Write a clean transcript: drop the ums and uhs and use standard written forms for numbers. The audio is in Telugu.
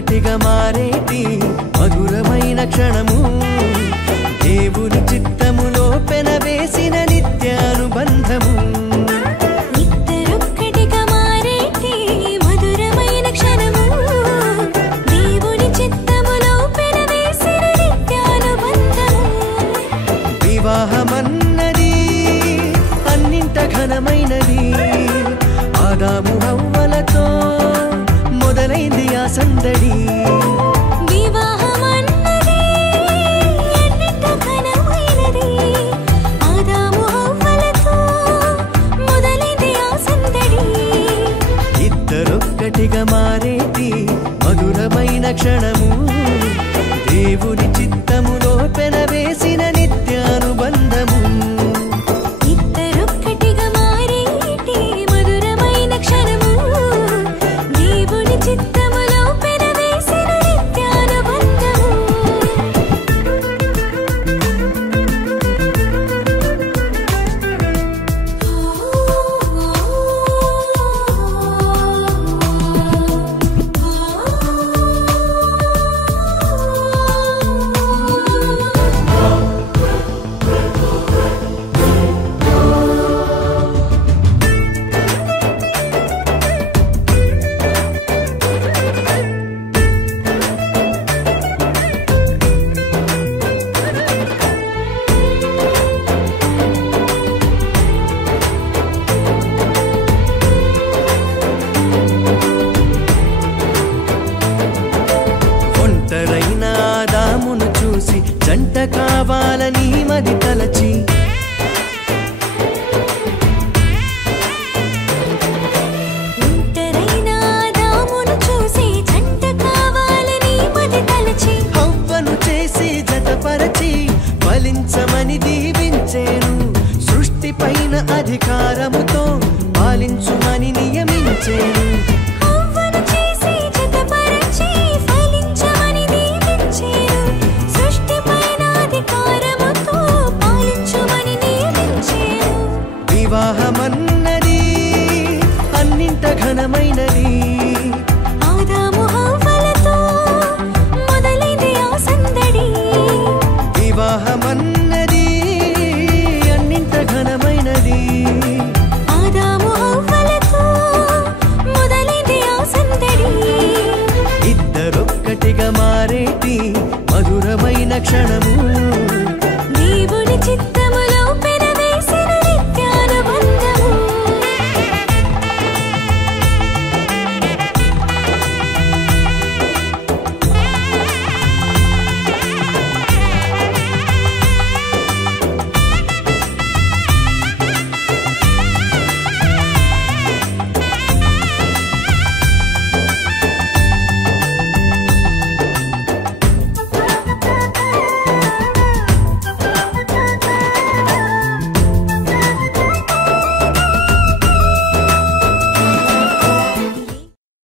ఇద్దరొక్కటిగా మారేటి మధురమైన క్షణము దేవుని చిత్తములో పెనవేసిన నిత్యానుబంధము ఇద్దరొక్కటిగా మారేటి మధురమైన క్షణము దేవుని చిత్తములో పెనవేసిన నిత్యానుబంధము వివాహమన్నది అన్నింట ఘనమైనది ఆదాము హవ్వలతో మొదలైంది ఆ సందడి వివాహమన్నది అన్నింట ఘనమైనది ఆదాము హవ్వలతో మొదలైంది ఆ సందడి ఇద్దరొక్కటిగా మారేటి మధురమైన క్షణము దేవుని చిత్తములో పెనవేసిన నిత్యానుబంధము ఇద్దరొక్కటిగా మారేటి మధురమైన క్షణము దేవుని చిత్తములో పెనవేసిన నిత్యానుబంధము ఒంటరైన ఆదామును చూసి జంట కావాలని మది తలచి ఒంటరైన ఆదామును చూసి జంట కావాలని మది తలచి హవ్వను చేసి జతపరచి ఫలించమని దీవించేను సృష్టి పైన అధికారముతో పాలించుమని నియమించేను హవ్వను చేసి జతపరచి ఫలించమని దీవించేను సృష్టిపైన అధికారముతో పాలించుమని నియమించేను వివాహమన్నది అన్నింట ఘనమైనది ఆదాము హవ్వలతో మొదలైంది ఆ సందడి వివాహమన్నది అన్నింట ఘనమైనది ఆదాము హవ్వలతో మొదలైంది ఆ సందడి ఇద్దరొక్కటిగా మారేటి మధురమైన క్షణము